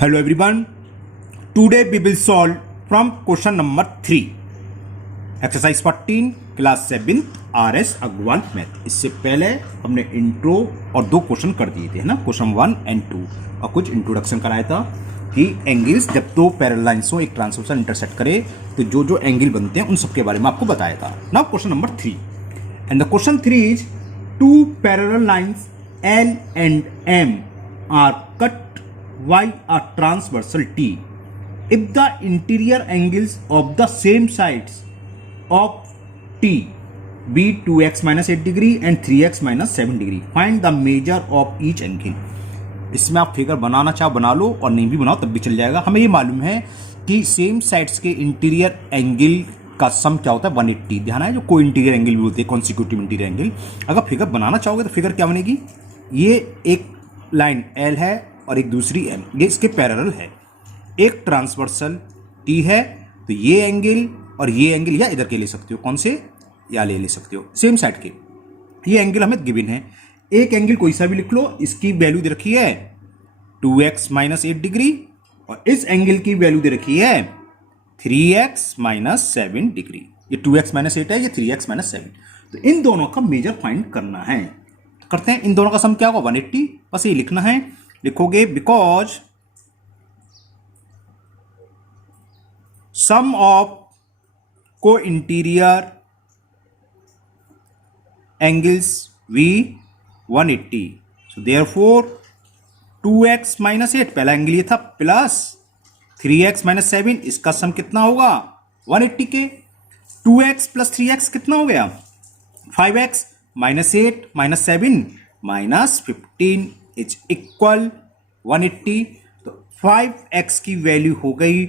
Hello everyone. Today we will solve from question number 3. Exercise 14 class 7 RS Agarwal math. इससे पहले हमने intro और 2 question कर दिए थे, है ना, क्वेश्चन 1 एंड 2, और कुछ इंट्रोडक्शन कराया था कि एंगल्स जब 2 पैरेलल लाइंस हो, एक ट्रांसवर्सल इंटरसेक्ट करे तो जो जो एंगल बनते हैं उन सब के बारे में आपको बताया था। Now question number 3 and the question 3 is 2 parallel lines L and M are cut by a transversal T. If the interior angles of the same sides of T be 2x minus 8 degree and 3x minus 7 degree, find the measure of each angle. इसमें आप figure बनाना चाहो बना लो और नहीं भी बनाओ तब भी चल जाएगा। हमें ये मालूम है कि सेम साइड्स के इंटीरियर एंगल का सम क्या होता है 180। ध्यान है, जो कोई इंटीरियर एंगल भी होते हैं कॉन्सिक्यूटिव इंटीरियर एंगल। अगर फिगर बनाना चाहोगे तो फिगर क्या बनेगी, ये एक लाइन L है और एक दूसरी M, ये इसके पैरेलल है। एक ट्रांसवर्सल T है तो ये एंगल और ये एंगल या इधर के ले सकते हो, कौन से, या ले सकते हो सेम साइड के। ये एंगल हमें गिवन है। एक एंगल कोई सा भी लिख लो, इसकी वैल्यू दे रखी है 2x माइनस 8 डिग्री और इस एंगल की वैल्यू दे रखी है 3x माइनस 7 डिग्री। ये 2x माइनस 8 है, ये 3x माइनस 7। तो इन दोनों का मेजर फाइंड करना है। तो करते हैं, इन दोनों का सम क्या होगा 180। बस ये लिखना है, लिखोगे बिकॉज सम ऑफ को इंटीरियर एंगल्स वी 180, सो देयरफॉर 2x माइनस 8 पहला एंगल ये था प्लस 3x माइनस 7, इसका सम कितना होगा 180 के। 2x प्लस 3x कितना हो गया 5x minus 8 minus 7 minus 15 is equal 180। तो 5x की वैल्यू हो गई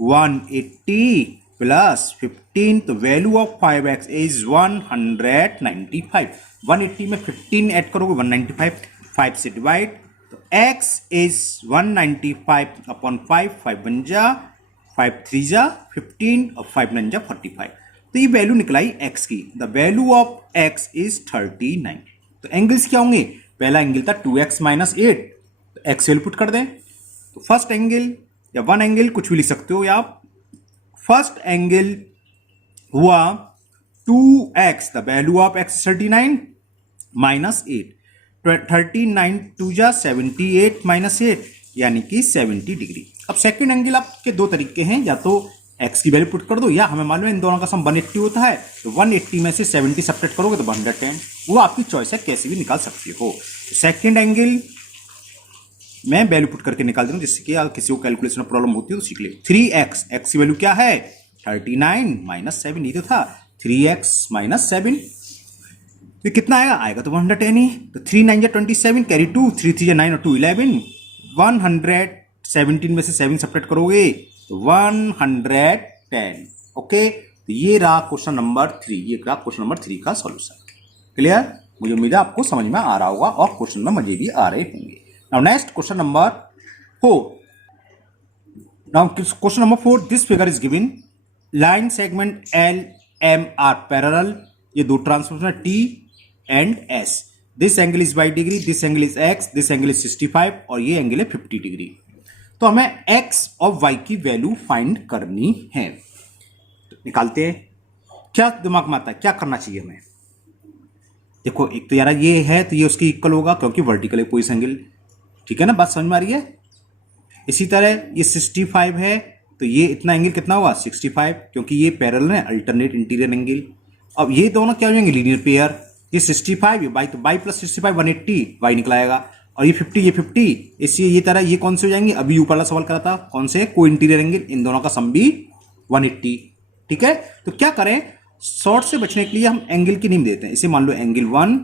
180 प्लस 15, तो वैल्यू ऑफ 5x इज 195। 180 में 15 ऐड करोगे 195, 5 से डिवाइड, तो x इज 195 अपॉन 5, 5 बन जा 5 3 जा 15 और 5 9 जा 45। तो ये वैल्यू निकलाई x की। The value of x is 39। तो एंगल्स क्या होंगे, पहला एंगल था 2x माइनस 8, तो x वैल्यू पुट कर दें। तो फर्स्ट एंगल या वन एंगल कुछ भी लिख सकते हो, या फर्स्ट एंगल हुआ 2x, the value of x 39 minus 8, 39 2 जा 78 माइनस 8 यानी कि 70 डिग्री। अब सेकंड एंगल आपके दो तरीके हैं, या तो x की वैल्यू पुट कर दो, या हमें मालूम है इन दोनों का सम 180 होता है, तो 180 में से 70 सब्ट्रैक्ट करोगे तो 110, वो आपकी चॉइस है, कैसे भी निकाल सकते हो। सेकंड एंगल मैं वैल्यू पुट करके निकाल दूंगा, जिससे कि किसी को कैलकुलेशन में प्रॉब्लम होती है तो सीख ले। 3x, x की वैल्यू क्या है 39 माइनस 7, ये तो था 3x माइनस 7, तो कितना आएगा तो 110 ही। तो 3 9 27 कैरी 2, 3 3 9 और 2 11, 117 में से 7 सब्ट्रैक्ट करोगे तो 110। ओके, तो ये रहा क्वेश्चन नंबर 3, ये रहा क्वेश्चन नंबर 3 का सॉल्यूशन। क्लियर, मुझे उम्मीद है आपको समझ में आ रहा होगा और क्वेश्चन में मजे भी आ रहे होंगे। Now next question number 4। Now question number 4, this figure is given, line segment L M are parallel, ये दो transformation T and S, this angle is y degree, this angle is x, this angle is 65 और ये angle है 50 degree. तो हमें x और y की value find करनी है। तो निकालते हैं, क्या दिमाग में आता है, क्या करना चाहिए हमें। देखो एक तो यार ये है तो ये उसकी इक्वल होगा क्योंकि वर्टिकल है कोई एंगल, ठीक है ना, बात समझ में आ रही है। इसी तरह ये 65 है तो ये इतना एंगल कितना होगा 65, क्योंकि ये पैरेलल है, अल्टरनेट इंटीरियर एंगल। अब ये दोनों क्या हो जाएंगे लीनियर पेयर, ये 65 ये बाई, तो बाई प्लस 65 180, वाई निकलाएगा, और ये 50 ये 50, इसलिए ये तरह ये कौन से हो जाएंगे, अभी ऊपर वाला सवाल करा था कौन से, को इंटीरियर एंगल, इन दोनों का सम भी 180। ठीक है, तो क्या करें, शॉर्ट से बचने के लिए हम एंगल की नेम देते हैं। इसे मान लो एंगल 1,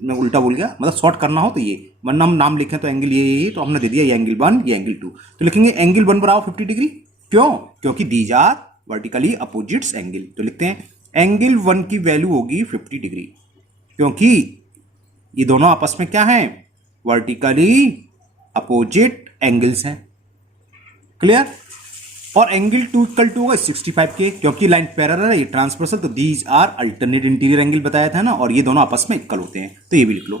मैं उल्टा बोल गया, मतलब शॉर्ट करना हो तो ये, वरना हम नाम लिखें तो एंगल ये तो हमने दे दिया, ये एंगल 1 ये एंगल 2, तो लिखेंगे एंगल 1 बराबर 50 डिग्री। क्यों, क्योंकि these are vertically opposites angle. तो लिखते हैं एंगल 1 की वैल्यू होगी 50 डिग्री, क्योंकि ये दोनों आपस में क्या है, वर्टिकली अपोजिट एंगल्स हैं। क्लियर, और एंगल 2 इक्वल टू होगा 65 के, क्योंकि लाइन पैरेलल है, ये ट्रांसवर्सल, तो these are alternate interior angle बताया था ना, और ये दोनों आपस में इक्वल होते हैं, तो ये भी लिख लो।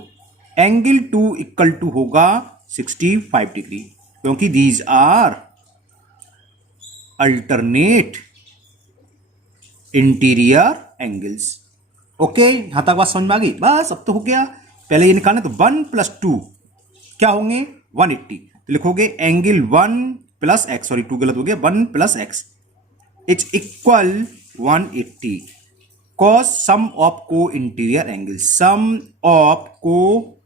एंगल 2 इक्वल टू होगा 65 डिग्री। क्योंकि these are alternate interior angles. Okay, यहां तक बात समझ में आ गई? बस अब तो हो गया। पहले ये निकालना, तो 1 + 2 क्या होंगे? 180। तो लिखोगे एंगल 1 + x, सॉरी 2 गलत हो गया, 1 + x is equal 180 cos sum of को इंटीरियर एंगल्स, सम ऑफ को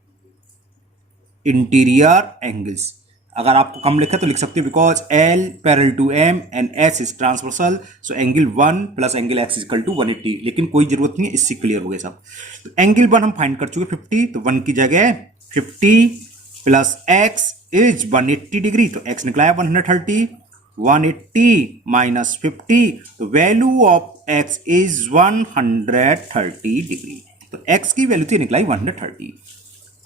इंटीरियर एंगल्स। अगर आपको कम लिखा तो लिख सकते हो because L parallel to M and S is transversal, so angle 1 + angle x equal to 180। लेकिन कोई जरूरत नहीं है, इससे क्लियर हो गया सब। तो एंगल 1 हम फाइंड कर चुके 50, तो 1 की जगह 50 + x इज 180 डिग्री, तो x निकला है 130, 180 - 50, तो value of x is 130 degree. तो x की वैल्यू थी निकला 130।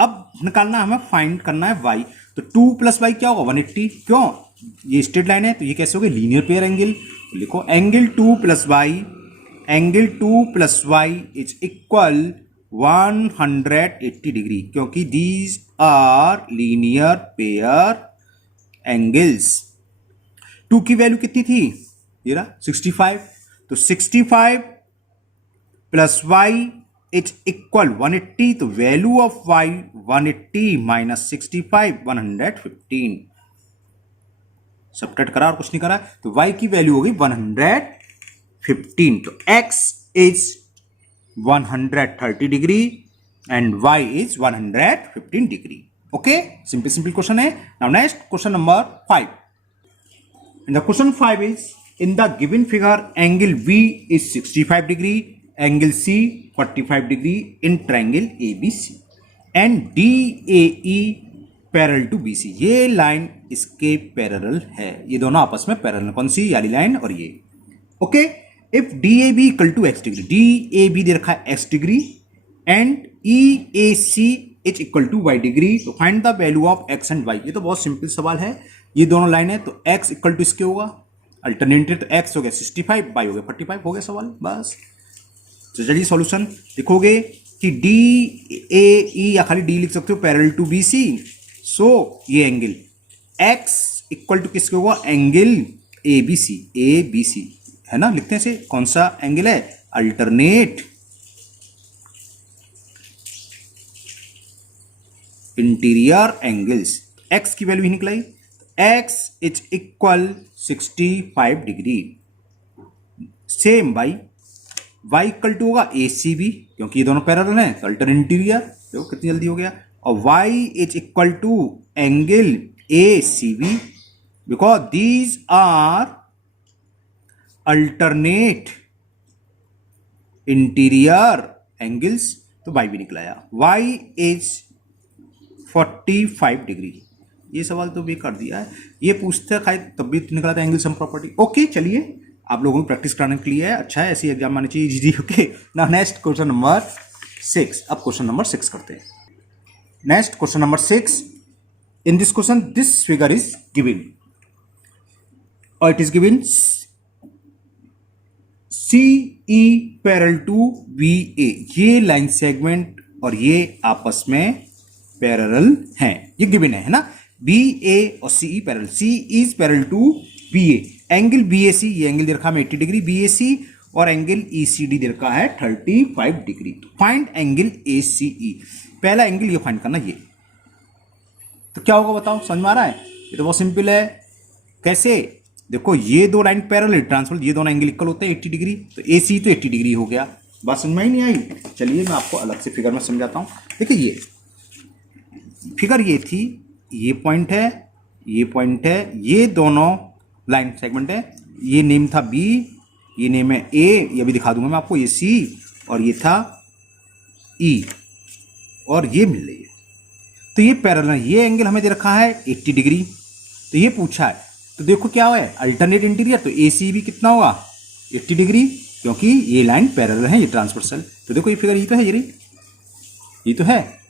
अब निकालना हमें, फाइंड करना है y, तो 2 + y क्या होगा? 180। क्यों? ये स्ट्रेट लाइन है, तो ये कैसे हो गया? Linear pair angle. तो लिखो angle 2 + y, angle 2 + y is equal 180 degree, क्योंकि these are linear pair angles. 2 की वैल्यू कितनी थी? ये रहा 65, तो 65 + y इज इक्वल 180, तो वैल्यू ऑफ y 180 - 65 115। सबट्रैक्ट करा और कुछ नहीं करा, तो y की वैल्यू हो गई 115, तो x is 130 degree and y is 115 degree. Okay, simple simple question है। Now next question number 5। In the question 5 is, in the given figure, angle V is 65 degree, angle C 45 degree in triangle ABC, and DAE parallel to BC। ये line इसके parallel है, ये दोनों आपस में parallel. कौन सी? वाली लाइन और ये। Okay, if DAB = x degree, DAB दे रखा है x degree and EAC is equal to y degree, तो find the value of x and y। ये तो बहुत सिंपल सवाल है। ये दोनों लाइन है, तो x इक्वल टू इसके होगा अल्टरनेटिव, तो x हो गया 65, y हो गया 45, हो गया सवाल बस। तो चलिए सॉल्यूशन लिखोगे कि DAE या खाली D लिख सकते हो पैरेलल टू BC, सो ये एंगल x इक्वल टू किसके होगा? एंगल ABC है ना, लिखते हैं इसे। कौन सा एंगल है? Alternate interior angles. x की वैल्यू ही निकलाई, x is equal 65 degree. Same y equal to होगा ACB, क्योंकि ये दोनों पैरेलल हैं, तो अल्टरनेट इंटीरियर। देखो कितनी जल्दी हो गया। और y is equal to angle ACB, because these are alternate interior angles, तो y भी निकलाया। y is 45 degree. ये सवाल तो भी कर दिया है, ये पूछते खाए तब भी निकला था एंगल सम प्रॉपर्टी। ओके, चलिए आप लोगों को प्रैक्टिस कराने के लिए है, अच्छा है, ऐसी एग्जाम आनी चाहिए जी। ओके, ना नेक्स्ट क्वेश्चन नंबर 6। अब क्वेश्चन नंबर 6 करते हैं। Next question number 6, in this question this figure is given, और it is given CE parallel to BA। ये लाइन सेगमेंट और ये आपस में पैरेलल हैं, ये गिवन है ना। BA और CE parallel, CE is parallel to BA। Angle BAC, ये एंगल दे रखा है 80 डिग्री BAC, और एंगल ECD दे रखा है 35 डिग्री। तो फाइंड एंगल ACE। पहला एंगल ये फाइंड करना, ये तो क्या होगा बताओ, समझ में आ रहा है? ये तो बहुत सिंपल है। कैसे? देखो ये दो लाइन पैरेलल ट्रांसफर, ये दोनों एंगल इक्वल होते हैं 80 डिग्री, तो AC तो 80 डिग्री हो गया। बात समझ में ही नहीं आई? चलिए मैं आपको अलग से फिगर में समझाता हूं। देखिए ये फिगर ये थी, ये पॉइंट है, ये पॉइंट है, ये दोनों लाइन सेगमेंट है। ये नेम था B, ये नेम है A, ये भी दिखा दूंगा मैं आपको, ये C, और ये था E, और ये मिल रही है। तो ये पैरेलल है। ये एंगल हमें दे रखा है 80 डिग्री, तो ये पूछा है, तो देखो क्या है अल्टरनेट इंटीरियर, तो AC भी कितना होगा 80 डिग्री, क्योंकि ये लाइन पैरेलल है, ये ट्रांसवर्सल। तो देखो ये फिगर ये तो है, ये तो है,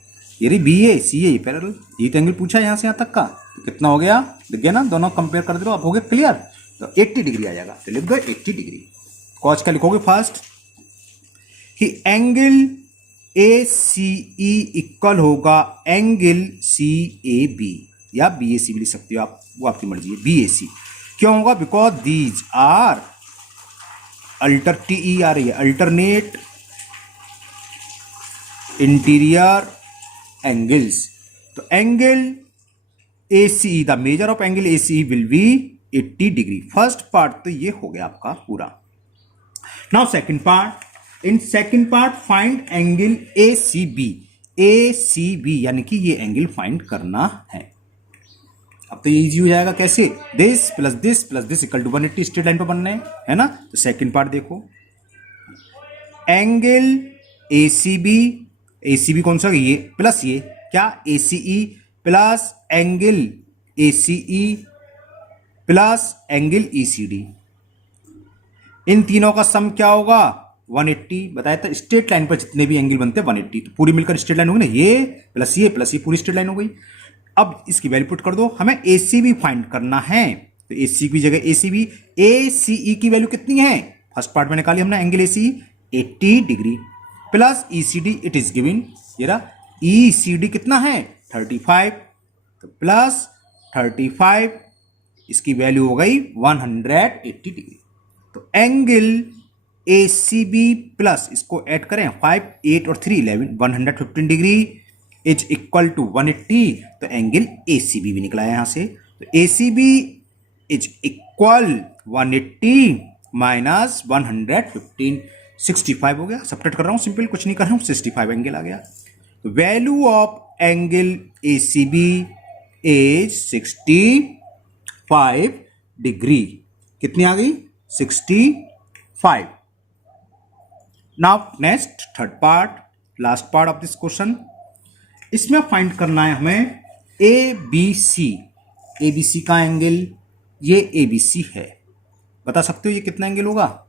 ये रही BA CA, ये पैरेलल, ये तो एंगल पूछा है यहाँ से यहाँ तक का। तो कितना हो गया? दिख गया ना, दोनों कंपेयर कर दो, अब हो गया क्लियर। तो 80 डिग्री आ जाएगा, तो लिख दो 80 डिग्री। कॉज का लिखोगे फर्स्ट कि एंगल ACE इक्वल होगा एंगल CAB। या BAC भी लिख सकते हो आप, वो आपकी मर्जी है। BAC क्यों होगा? बिकॉज दीज आर TE आ रही है, अल्टरनेट इंटीरियर एंगल्स। तो angle ACE, the measure of angle ACE will be 80 degree. First part तो ये हो गया आपका पूरा। Now second part, in second part find angle ACB। ACB यानी कि ये एंगल फाइंड करना है। अब तो ये इजी हो जाएगा, कैसे? This plus this equal to 180 straight line पे बनना है ना। तो सेकंड पार्ट देखो, एंगल ACB कौन सा? ये प्लस ये क्या? ACE plus angle ACE plus angle ECD, इन तीनों का सम क्या होगा? 180। बताया था स्ट्रेट लाइन पर जितने भी एंगल बनते हैं 180, तो पूरी मिलकर स्ट्रेट लाइन होगी ना, ये प्लस ये पूरी स्ट्रेट लाइन हो गई। अब इसकी वैल्यू पुट कर दो, हमें ACB फाइंड करना है, तो ACB की जगह ACB। ACE की वैल्यू कितनी है? फर्स्ट पार्ट में निकाली हमने, angle ACE 80 degree plus ECD it is given, ये रहा ECD कितना है? 35, तो प्लस 35, इसकी वैल्यू हो गई 180 डिग्री। तो एंगल ACB प्लस इसको ऐड करें, 5, 8 और 3 11, 115 डिग्री इज इक्वल टू 180। तो एंगल ACB भी निकला है यहां से। तो ACB इज इक्वल 180 माइनस 115, 65 हो गया। सब्ट्रैक्ट कर रहा हूं, सिंपल कुछ नहीं कर रहा हूं, 65 एंगल आ गया। तो value of angle ACB is 65 degree. कितनी आ गई? 65। Now next third part, last part of this question. इसमें फाइंड करना है हमें ABC का एंगल, ये ABC है। बता सकते हो ये कितना एंगल होगा?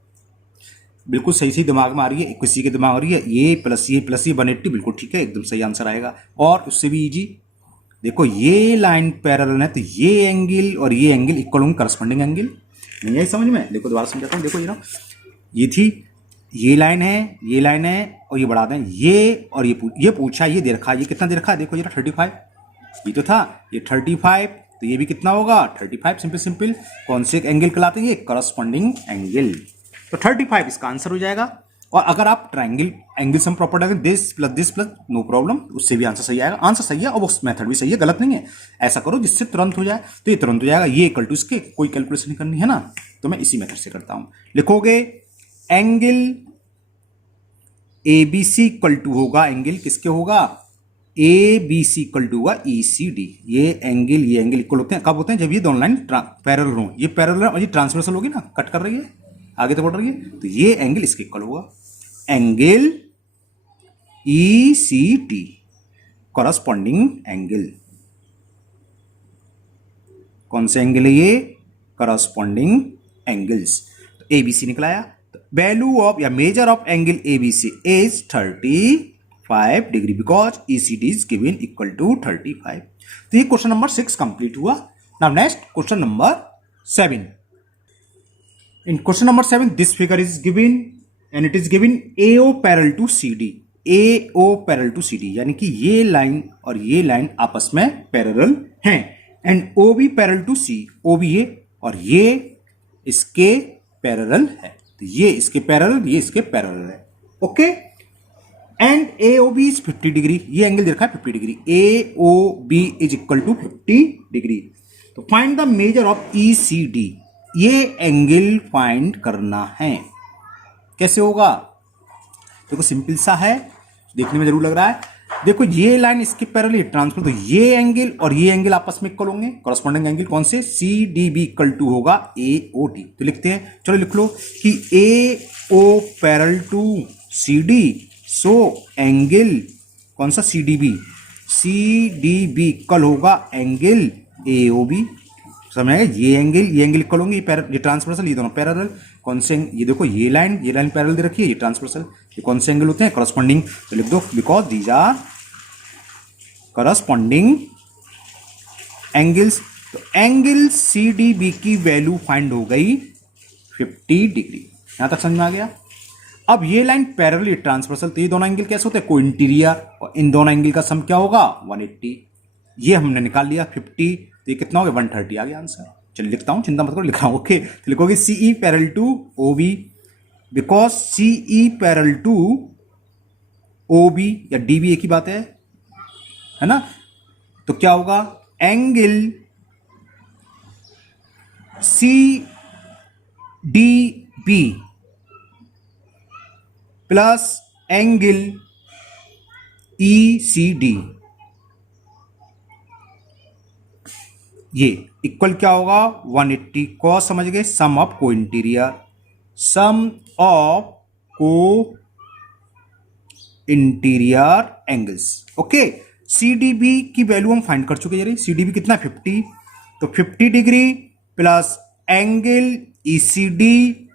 बिल्कुल सही दिमाग में आ रही है, किसी के दिमाग में आ रही है, ये प्लस ये 180, बिल्कुल ठीक है, एकदम सही आंसर आएगा। और उससे भी इजी, देखो ये लाइन पैरेलल है, तो ये एंगल और ये एंगल इक्वल होंगे, करस्पॉन्डिंग एंगल। नहीं है समझ में? देखो दोबारा समझाता हूँ, देखो ये ना, ये थी, ये लाइन है और ये बढ़ा दें, ये और ये पूछा, ये दे रखा है, ये कितना दे रखा है? देखो ये 35, ये तो था, ये 35, तो ये भी कितना होगा? 35। सिंपल कौन से एंगल कहलाते हैं? ये करस्पॉन्डिंग एंगल। तो 35 इसका आंसर हो जाएगा। और अगर आप triangle angle sum property this plus no problem, उससे भी आंसर सही आएगा। आंसर सही है और वो मेथड भी सही है, गलत नहीं है। ऐसा करो जिससे तुरंत हो जाए, तो ये तुरंत हो जाएगा। ये इक्वल टू इसके, कोई कैलकुलेशन नहीं करनी है ना, तो मैं इसी मेथड से करता हूं। लिखोगे एंगल ABC इक्वल टू होगा, एंगल किसके होगा? ABC इक्वल टू होगा ECD। ये एंगल इक्वल होते हैं, कब होते हैं? जब ये दोनों लाइन पैरेलल हो। ये पैरेलल और ये ट्रांसवर्सल होगी ना, कट कर रही है, आगे तो बढ़ रही है, तो ये एंगल इसके इक्वल होगा, एंगल ECD, करस्पॉन्डिंग एंगल। कौन सा एंगल है ये? Corresponding angles. तो ABC निकलाया। वैल्यू ऑफ या measure of angle ABC is 35 degree because ECD is given equal to 35। तो ये क्वेश्चन नंबर 6 कंप्लीट हुआ। Now next question number 7। In question number 7, this figure is given and it is given AO parallel to CD. AO parallel to CD यानी कि ये line और ये line आपस में पैरेलल हैं। And OB parallel to C, OB ये और ये इसके पैरेलल है। तो ये इसके पैरेलल, ये इसके पैरेलल है। Okay. And AOB is 50 degree, ये एंगल दे रखा है 50 degree. AOB is equal to 50 degree. तो find the measure of ECD, ये एंगल फाइंड करना है। कैसे होगा? देखो सिंपल सा है, देखने में जरूर लग रहा है। देखो ये लाइन इसके पैरेलल, ट्रांसफर, तो ये एंगल और ये एंगल आपस में इक्वल होंगे, कॉरस्पॉन्डिंग एंगल कौन से? CDB इक्वल टू होगा AOD। तो लिखते हैं, चलो लिख लो कि AO parallel to CD, so angle कौन सा? CDB इक्वल होगा एंगल AOB। समझ आएगा? ये एंगल इक्वल होंगे, ये ट्रांसवर्सल, ये दोनों पैरेलल। कौन से? ये देखो ये लाइन पैरेलल दे रखी है, ये ट्रांसवर्सल। ये कौन से एंगल होते हैं? करस्पॉन्डिंग। तो लिख दो because these are corresponding angles. तो एंगल CDB की वैल्यू फाइंड हो गई 50 डिग्री। यहां तक समझ में आ गया? अब ये लाइन पैरेलल, ये ट्रांसवर्सल, तो ये दोनों एंगल कैसे होते हैं? को इंटीरियर, और इन दोनों एंगल का सम क्या होगा? 180। ये हमने निकाल लिया 50, तो ये कितना हो गया 130 आ गया आंसर। चलिए लिखता हूँ, चिंता मत करो, लिख रहा हूँ। ओके, तो लिखोगे CE parallel to OB, because CE parallel to OB या DB एक ही बात है ना। तो क्या होगा, angle CDB plus angle ECD, ये इक्वल क्या होगा 180 कॉस, समझ गए, सम ऑफ को इंटीरियर, सम ऑफ को इंटीरियर एंगल्स। ओके, CDB की वैल्यू हम फाइंड कर चुके हैं। CDB कितना 50, तो 50 degree plus angle ECD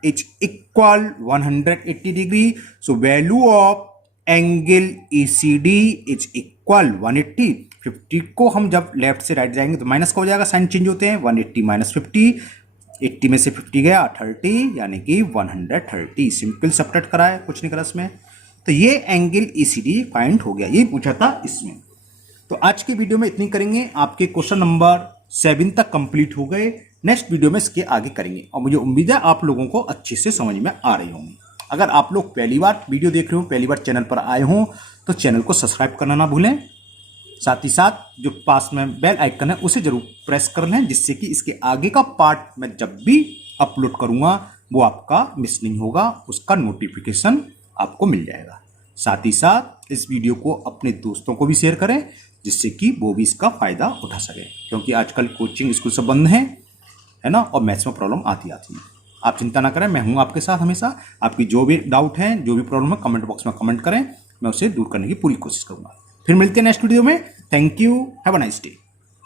is equal 180 degree. So value of angle ECD is equal 180। 50 को हम जब लेफ्ट से राइट जाएंगे तो माइनस का हो जाएगा, साइन चेंज होते हैं, 180 माइनस 50, 80 में से 50 गया 30, यानी कि 130। सिंपल सब्ट्रैक्ट करा है, कुछ नहीं करा इसमें। तो ये एंगल ECD फाइंड हो गया, ये पूछा था इसमें। तो आज की वीडियो में इतनी करेंगे, आपके क्वेश्चन नंबर 7 तक कंप्लीट हो गए। नेक्स्ट वीडियो में इसके आगे करेंगे, और मुझे उम्मीद है आप लोगों को अच्छे से समझ में आ रही होंगी। अगर आप लोग पहली बार वीडियो देख रहे हो, पहली बार चैनल पर आए हो, तो चैनल को सब्सक्राइब करना ना भूलें। साथ ही साथ जो पास में बेल आइकन है उसे जरूर प्रेस कर लें, जिससे कि इसके आगे का पार्ट मैं जब भी अपलोड करूंगा वो आपका मिस नहीं होगा, उसका नोटिफिकेशन आपको मिल जाएगा। साथ ही साथ इस वीडियो को अपने दोस्तों को भी शेयर करें, जिससे कि वो भी इसका फायदा उठा सके, क्योंकि आजकल कोचिंग स्कूल सब बंद है ना, और मैथ्स में प्रॉब्लम आती है। आप चिंता ना करें, मैं हूं आपके साथ हमेशा। आपकी जो भी डाउट है, जो भी प्रॉब्लम है, कमेंट बॉक्स में कमेंट करें, मैं उसे दूर करने की पूरी कोशिश करूंगा। फिर मिलते हैं नेक्स्ट वीडियो में। Thank you, have a nice day.